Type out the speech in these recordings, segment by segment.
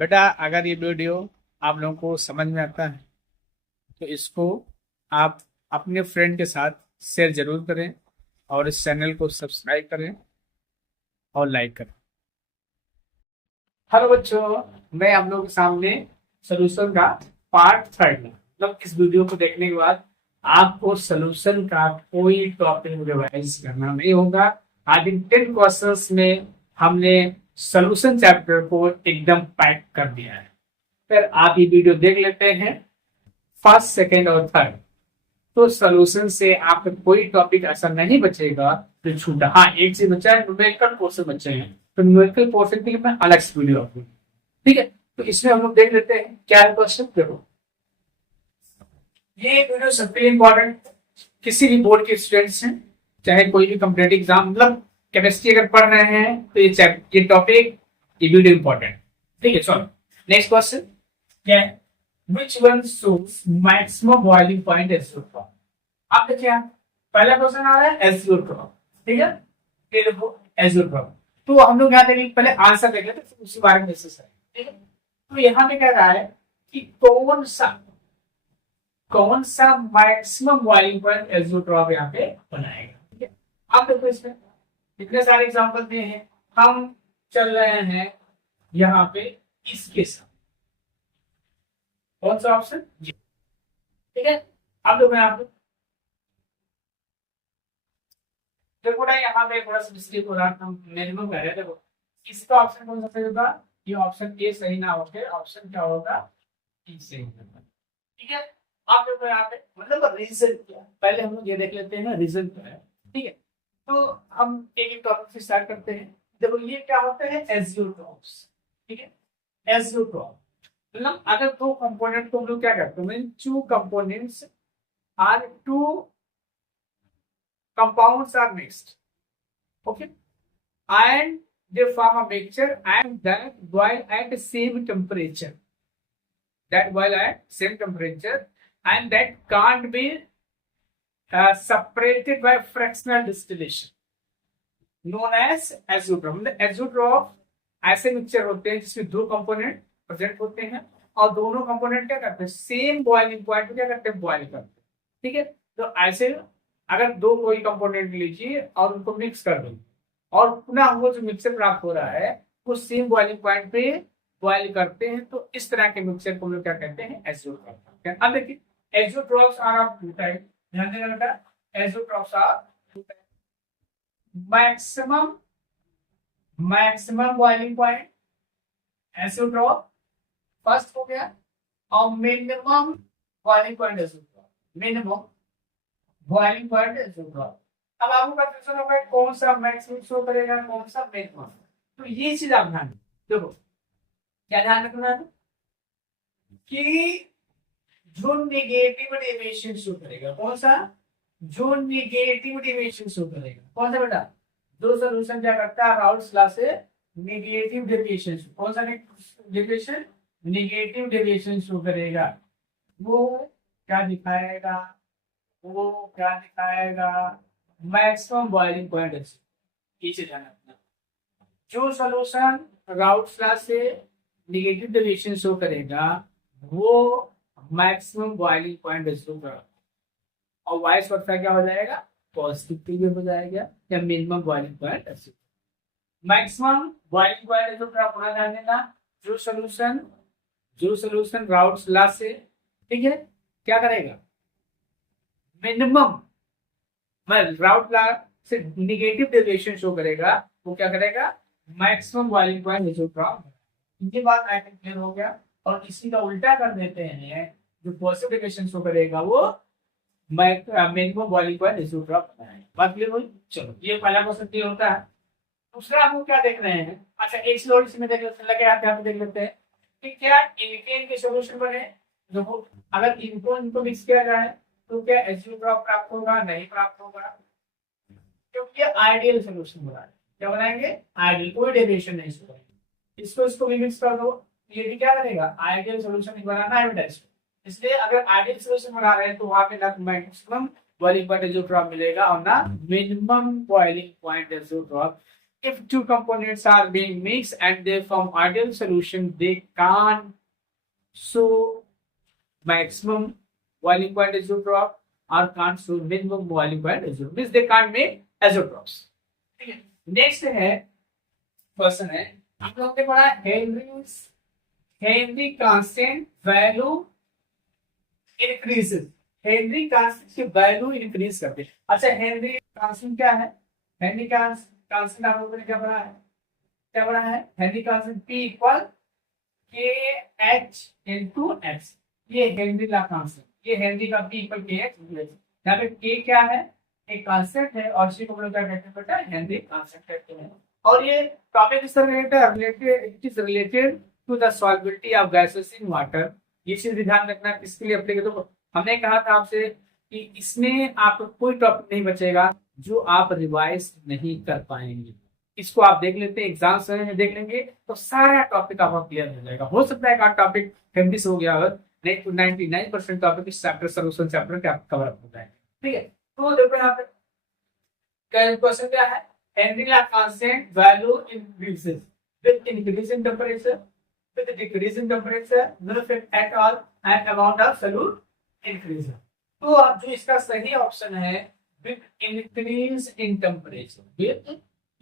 बेटा अगर ये वीडियो आप लोगों को समझ में आता है तो इसको आप अपने फ्रेंड के साथ शेयर जरूर करें और इस चैनल को सब्सक्राइब करें और लाइक करें। हेलो बच्चों, मैं आप लोगों के सामने सोल्यूशन का पार्ट थर्ड मतलब इस वीडियो को देखने के बाद आपको सोल्यूशन का कोई टॉपिक रिवाइज करना नहीं होगा। आज इन 10 क्वेश्चंस में हमने सोल्यूशन चैप्टर को एकदम पैक कर दिया है। फिर आप ये वीडियो देख लेते हैं फर्स्ट, सेकेंड और थर्ड, तो सोल्यूशन से आपका कोई टॉपिक ऐसा नहीं बचेगा जो छूटा। हाँ, एक चीज बचा है, न्यूमेरिकल पोर्शन बचे हैं, तो न्यूमेरिकल पोर्शन के लिए मैं अलग से वीडियो आपको, ठीक है। तो इसमें हम लोग देख लेते हैं क्या है क्वेश्चन। देखो, ये वीडियो सबसे इंपॉर्टेंट किसी भी बोर्ड के स्टूडेंट्स हैं, चाहे कोई भी कॉम्पिटेटिव एग्जाम, मतलब केमिस्ट्री अगर पढ़ रहे हैं तो ये टॉपिक, ये वीडियो इंपॉर्टेंट, ठीक है। चलो नेक्स्ट क्वेश्चन क्या है, which one shows maximum boiling point SO drop। आप देखिए, पहला क्वेश्चन आ रहा है SO drop, ठीक है। ये देखो SO drop, तो हम लोग यहाँ देखेंगे, पहले आंसर देख लेते हैं उसी बारे में डिस्कस करेंगे, ठीक है। तो यहाँ पे कह रहा है कि कौन सा maximum boiling point SO drop यहाँ पे बनाएगा, ठीक है। आप देखो इसमें इतने सारे एग्जांपल दिए हैं, हम चल रहे हैं यहाँ पे इसके साथ, कौन सा ऑप्शन, ठीक है। अब देखो यहाँ पे, देखो ना यहाँ पे थोड़ा सा मिस्टेक हो रहा था, मिनिमम कह रहे हैं। देखो इसका ऑप्शन कौन सा सही होगा, ये ऑप्शन ए सही ना होकर ऑप्शन क्या होगा, ई सही होगा, ठीक है। अब देखो यहाँ पे मतलब रीजन क्या है, पहले हम लोग ये देख लेते हैं ना रीजन क्या है, ठीक है। तो हम एक एक टॉपिक से स्टार्ट करते हैं। देखो ये क्या होता है, एजियोट्रॉप्स, ठीक है। एजियोट्रॉप मतलब अगर दो कंपोनेंट को हम लोग क्या करते हैं, two components are two compounds are mixed, okay, and they form a mixture and that boil at same temperature, and that can't be separated by fractional distillation known as azeotrope। मतलब azeotrope ऐसे mixture होते हैं जिसमें दो component present होते हैं और दोनों कंपोनेंट क्या करते हैं, सेम बॉइलिंग पॉइंट पे क्या करते हैं, बॉइल करते हैं, ठीक है। तो ऐसे अगर दो कोई कंपोनेंट लीजिए और उनको मिक्स कर दो और पुनः वो जो मिक्सचर प्राप्त हो रहा है वो सेम बॉइलिंग पॉइंट पे बॉइल करते हैं, तो इस तरह के मिक्सचर को हम लोग क्या कहते हैं, एजियोट्रॉप। अब देखिए azeotropes are of two type, ध्यान देना बेटा, azeotropes are two type, maximum boiling point azeotrope first हो गया, और minimum boiling point azeotrope, minimum boiling point azeotrope. अब आपको कंफ्यूजन होगा कौन सा मैक्सिमम शो करेगा, कौन सा मिनिमम, तो ये चीज आप ध्यान देखो, क्या ध्यान रखना है कि जो नेगेटिव डेविएशन शो करेगा, कौन सा, जो नेगेटिव डेविएशन शो करेगा, कौन सा बेटा, दो सॉल्यूशन क्या करता है राउल्स लॉ से, नेगेटिव डेविएशन, कौन सा डेविएशन, नेगेटिव डेविएशन शो करेगा, वो क्या दिखाएगा, वो क्या दिखाएगा, मैक्सिमम बॉइलिंग पॉइंट नीचे जाना अपना। जो सॉल्यूशन राउल्स लॉ से नेगेटिव डेविएशन शो करेगा वो मैक्सिमम बॉइलिंग पॉइंट शो करेगा, और वाइस वर्सा क्या हो जाएगा, पॉजिटिव भी हो जाएगा, या मिनिमम बॉइलिंग पॉइंट ऐसे। मैक्सिमम बॉइलिंग पॉइंट जो पुनः ध्यान देना, जो सॉल्यूशन राउल्स लॉ से, ठीक है, क्या करेगा, मिनिमम राउट लॉ से नेगेटिव डेविएशन शो करेगा, वो क्या करेगा, मैक्सिमम बॉइलिंग पॉइंट एजियोट्रॉप। ये बात आई थिंक क्लियर हो गया। और इसी का उल्टा कर देते हैं, जो पॉजिटिव डेविएशन शो करेगा वो मिनिमम बॉइलिंग पॉइंट एजियोट्रॉप बनाएगा। बात क्लियर हुई। चलो ये पहला क्वेश्चन क्लियर होता है। दूसरा हम क्या देख रहे हैं, अच्छा एक स्लोड इसमें देख लेते हैं, लगे हाथ यहाँ पे देख लेते हैं कि क्या इनके के सॉल्यूशन बने। देखो अगर इनको मिक्स किया जाए तो क्या एजियोट्रॉप प्राप्त होगा, नहीं प्राप्त होगा, क्योंकि आइडियल सोल्यूशन बना है। क्या बनाएंगे, आइडियल, कोई डेविएशन नहीं होगा। इसको भी मिक्स कर दो, ये भी क्या करेगा, आइडियल सोल्यूशन बनाना है बेटा इसको। इसलिए अगर आइडियल सोल्यूशन बना रहे हैं तो वहां पे ना मैक्सिमम बॉइलिंग पॉइंट एजियोट्रॉप मिलेगा और ना minimum boiling point azeotrope if two components are being mixed and they form ideal solution, they can't show maximum boiling point isotropy or can't show minimum boiling point isotropy, means they can't make isotropes. ठीक है, next है question है आप लोगों ने पढ़ा Henry constant value increases, Henry constant की value increase करते हैं। अच्छा, हेनरी कांस्टेंट क्या है? हेनरी कांस्टेंट आप लोगों ने क्या पढ़ा है? क्या पढ़ा है? हेनरी कांस्टेंट P इक्वल के एच इंटू एक्स, ये हेनरी का कांस्टेंट, ये हेनरी का P इक्वल के एच इंटू एक्स। यहाँ पे के क्या है? एक कांस्टेंट है और इसी को हम लोग क्या कहते हैं बेटा? हेनरी कांस्टेंट कहते हैं। और ये टॉपिक इस तरह related, it is related to the solubility of gases in water. ये चीज भी ध्यान रखना किसके लिए अपने, तो हमने कहा था आपसे कि इसमें आपको कोई टॉपिक नहीं बचेगा जो आप रिवाइज नहीं कर पाएंगे। इसको आप देख लेते हैं, एग्जाम समय में देख लेंगे तो सारा टॉपिक आपका क्लियर हो जाएगा। हो सकता है एक टॉपिक 50 हो गया हो, नहीं तो 99% टॉपिक इस चैप्टर सोल्यूशन चैप्टर के आप कवर अप हो जाएंगे। ठीक है, तो देखो यहाँ पे क्वेश्चन क्या है? Henry law constant value increases with increase in temperature, with the decrease in temperature, no effect at all, and amount of solute increase. तो अब जो इसका सही ऑप्शन है with increase in temperature, with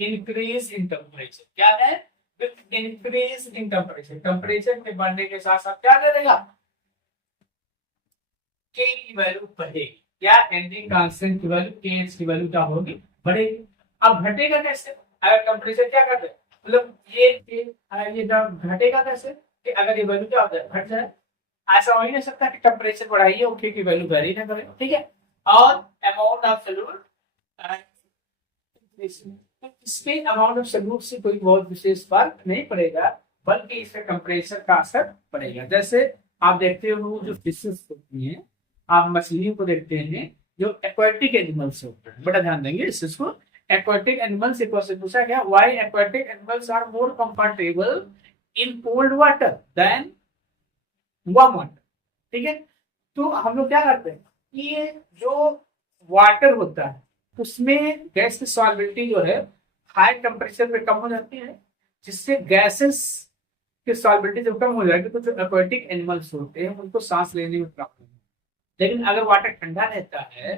increase in temperature, क्या है? with increase in temperature, temperature के बढ़ने के साथ साथ क्या करेगा? K की वैल्यू बढ़ेगी, या हेनरी कांस्टेंट की वैल्यू KH की वैल्यू क्या होगी? बढ़ेगी। अब घटेगा कैसे? अगर टेम्परेचर क्या कर दे, मतलब ये घटेगा कैसे कि अगर ये वैल्यू क्या हो जाए, घट जाए। ऐसा हो ही नहीं सकता कि टेम्परेचर बढ़ाइए और K की वैल्यू वेरी ना करे। ठीक है, और अमाउंट ऑफ सोल्यूट, इसके अमाउंट ऑफ सोल्यूट से कोई बहुत विशेष फर्क नहीं पड़ेगा, बल्कि इसका टेम्परेचर का असर पड़ेगा। जैसे आप देखते हो जो फिशेस होती हैं, आप मछलियों को देखते हैं जो एक्वाटिक एनिमल्स होते हैं, बड़ा ध्यान देंगे इस चीज को। aquatic animals से क्वेश्चन पूछा गया, why aquatic animals are more comfortable in cold water than warm water। ठीक है, तो हम लोग क्या करते हैं, ये जो वाटर होता है उसमें गैस की सॉल्युबिलिटी जो है हाई टेम्परेचर पे कम हो जाती है, जिससे गैसेस की सॉल्युबिलिटी जब कम हो जाएगी तो जो एक्वाटिक एनिमल्स होते हैं उनको सांस लेने में प्रॉब्लम है। लेकिन अगर वाटर ठंडा रहता है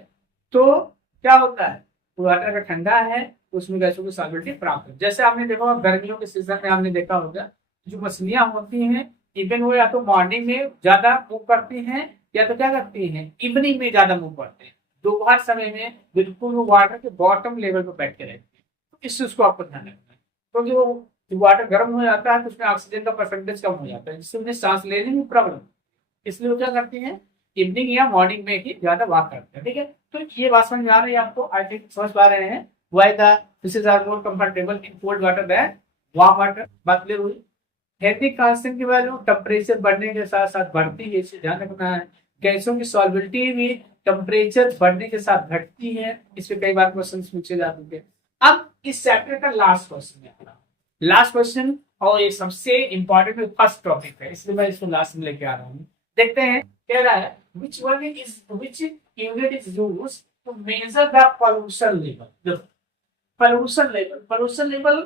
तो क्या होता है, वाटर अगर ठंडा है तो उसमें गैसों की सॉल्युबिलिटी प्राप्त है। जैसे आपने देखा गर्मियों के सीजन में आपने देखा होगा जो मछलियां होती हैं, इवन वो या तो मॉर्निंग में ज्यादा मूव करती हैं या तो क्या करती हैं, इवनिंग में ज्यादा मूव करते हैं। दोपहर समय में बिल्कुल वो वाटर के बॉटम लेवल पर बैठ के रहती है। तो इस चीज को आपको ध्यान रखना है, क्योंकि वो वाटर गर्म हो जाता है तो उसमें ऑक्सीजन का परसेंटेज कम हो जाता है, जिससे उन्हें सांस लेने में प्रॉब्लम, इसलिए वो क्या करती है, इवनिंग या मॉर्निंग में ही ज्यादा वॉक करते हैं। ठीक है, तो ये बात समझ में आ रही है आपको? आई थिंक समझ पा रहे हैं why the fishes are more comfortable in cold water than warm water. बात क्लियर हुई? हेनरी कांस्टेंट की वैल्यू टेम्परेचर बढ़ने के साथ साथ बढ़ती है, इसे ध्यान रखना है। गैसों की सॉल्युबिलिटी भी टेम्परेचर बढ़ने के साथ घटती है, इस पे कई बार क्वेश्चन पूछे जा चुके हैं। अब इस चैप्टर का लास्ट क्वेश्चन है, लास्ट क्वेश्चन, और ये सबसे इंपॉर्टेंट फर्स्ट टॉपिक है, इसलिए मैं इसको लास्ट में लेके आ रहा हूँ। देखते हैं कह रहा है which unit is used to measure the pollution level। pollution level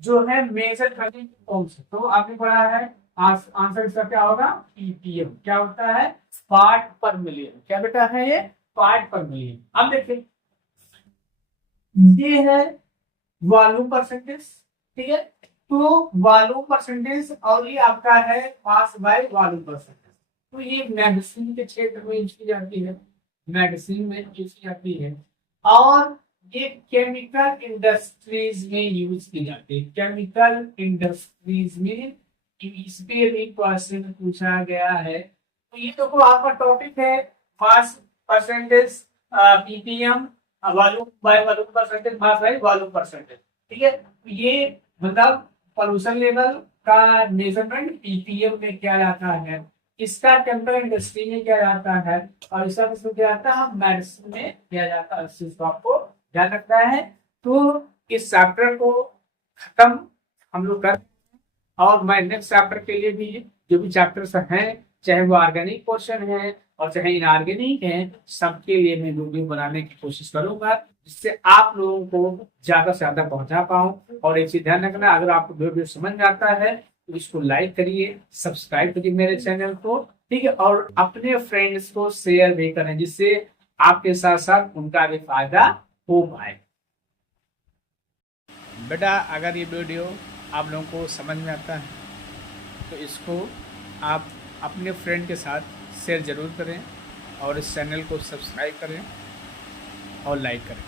जो है मेजर करने की कौन से, तो आपने पढ़ा है आंसर इसका क्या होगा, ppm। क्या होता है, पार्ट पर मिलियन। क्या बेटा है ये, पार्ट पर मिलियन। अब देखिए ये है वॉल्यूम परसेंटेज। ठीक है, तो वॉल्यूम परसेंटेज और ये आपका है मास बाय वॉल्यूम परसेंटेज। तो ये मेडिसिन के क्षेत्र में यूज की जाती है, मेडिसिन में यूज की जाती है, और ये केमिकल इंडस्ट्रीज में यूज की जाती है। केमिकल इंडस्ट्रीज में इस पे भी क्वेश्चन पूछा गया है। तो ये देखो आपका टॉपिक है mass percentage, ppm, volume by volume percentage, mass by volume percentage. ठीक है, ये मतलब पोल्यूशन लेवल का मेजरमेंट पीपीएम में किया जाता है, इसका केमिकल इंडस्ट्री में किया जाता है, और इसका किसमें किया जाता है, मेडिसिन में किया जाता है। इस चीज को आपको ध्यान रखना है। तो इस चैप्टर को खत्म हम लोग कर, और मैं नेक्स्ट चैप्टर के लिए भी जो भी चैप्टर्स हैं, चाहे वो ऑर्गेनिक पोर्शन है और चाहे इनऑर्गेनिक हैं, सबके लिए मैं वीडियो बनाने की कोशिश करूंगा, जिससे आप लोगों को ज्यादा से ज्यादा पहुंचा पाऊं। और एक चीज ध्यान रखना, अगर आपको वीडियो समझ में आता है तो इसको लाइक करिए, सब्सक्राइब करिए मेरे चैनल को, ठीक है, और अपने फ्रेंड्स को शेयर भी करें, जिससे आपके साथ साथ उनका भी फायदा हो पाए। बेटा अगर ये वीडियो आप लोगों को समझ में आता है तो इसको आप अपने फ्रेंड के साथ शेयर ज़रूर करें और इस चैनल को सब्सक्राइब करें और लाइक करें।